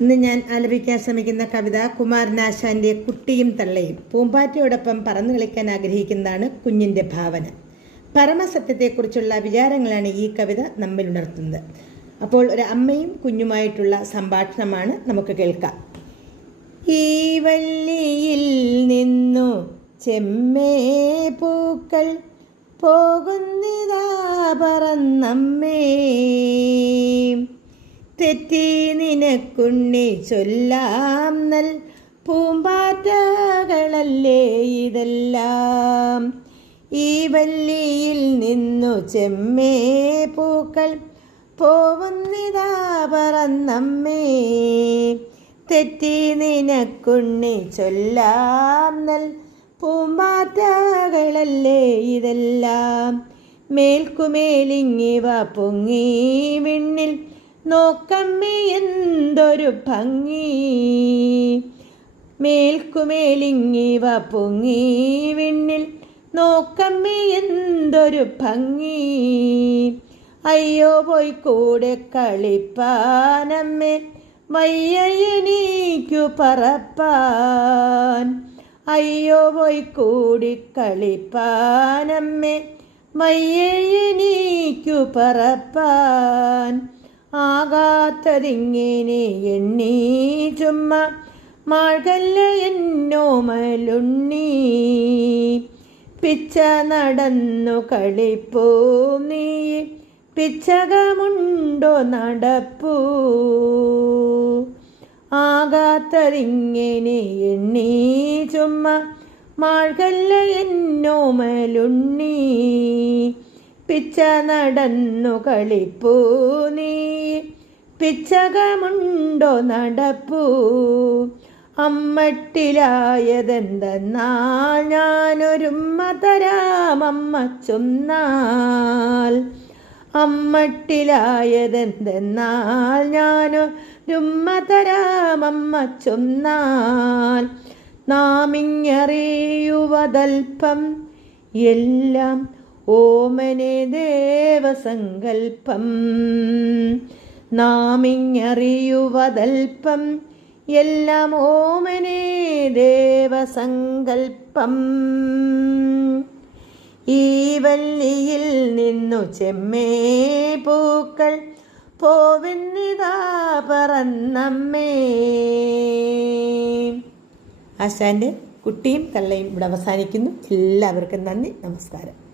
ഇന്ന് ഞാൻ ആലപിക്കാൻ ശ്രമിക്കുന്ന കവിത കുമാരനാശാന്റെ കുട്ടിയും തള്ളയും. പൂമ്പാറ്റയോടൊപ്പം പറന്നു കളിക്കാൻ ആഗ്രഹിക്കുന്നതാണ് കുഞ്ഞിന്റെ ഭാവന. പരമസത്യത്തെക്കുറിച്ചുള്ള വിചാരങ്ങളാണ് ഈ കവിത നമ്മിൽ ഉണർത്തുന്നത്. അപ്പോൾ ഒരു അമ്മയും കുഞ്ഞുമായിട്ടുള്ള സംഭാഷണമാണ് നമുക്ക് കേൾക്കാം. ഈ വല്ലിയിൽ നിന്നു ചെമ്മേ പൂക്കൾ പോകുന്നിതാ പറന്നമ്മേ. തെറ്റി നിനക്കുണ്ണി ചൊല്ലാം നൽ പൂമ്പാറ്റകളല്ലേ ഇതെല്ലാം? ഈ വല്ലിയിൽ നിന്നു ചെമ്മേ പൂക്കൾ പോവുന്നിതാ പറന്നമ്മേ. തെറ്റി നിനക്കുണ്ണി ചൊല്ലാം നൽ പൂമ്പാറ്റകളല്ലേ ഇതെല്ലാം? മേൽക്കുമേലിങ്ങിവ പൊങ്ങി വിണ്ണിൽ നോക്കമ്മേ എന്തൊരു ഭംഗി. മേൽക്കുമേലിങ്ങിവ പൊങ്ങി വിണ്ണിൽ നോക്കമ്മേ എന്തൊരു ഭംഗി. അയ്യോ പോയി കൂടെ കളിപ്പാനമ്മേ വയ്യയനീക്കു പറപ്പാൻ. അയ്യോ പോയി കൂടി കളിപ്പാനമ്മേ വയ്യയനീക്കു പറപ്പാൻ. ആകാത്തതിങ്ങനെ എണ്ണീ ചുമ്മ മാഴ്കല്ല എന്നോമലുണ്ണി. പിച്ച നടന്നു കളിപ്പൂ നീ പിച്ചകമുണ്ടോ നടപ്പൂ. ആകാത്തതിങ്ങനെ എണ്ണീ ചുമ്മ മാഴ്കല്ല എന്നോമലുണ്ണി. പിച്ച നടന്നു കളിപ്പൂ നീ പിച്ചകമുണ്ടോ നടപ്പൂ? അമ്മട്ടിലായതെന്തെന്നാൽ ഞാനൊരുമ്മ തരാമമ്മ ചൊന്നാൽ അമ്മട്ടിലായതെന്തെന്നാൽ ഞാനൊരുമ്മ തരാമമ്മ ചൊന്നാൽ നാമിങ്ങറിയുവതൽപ്പം എല്ലാം ഓമനെ ദേവസങ്കൽപ്പം. നാമിങ്ങറിയുവതൽപ്പം എല്ലാം ഓമനെ ദേവസങ്കൽപ്പം. ഈ വല്ലിയിൽ നിന്നു ചെമ്മേ പൂക്കൾ പോവിന്നിതാ പറന്നമ്മേ. ആശാന്റെ കുട്ടിയും തള്ളയും ഇവിടെ അവസാനിക്കുന്നു. എല്ലാവർക്കും നന്ദി നമസ്കാരം.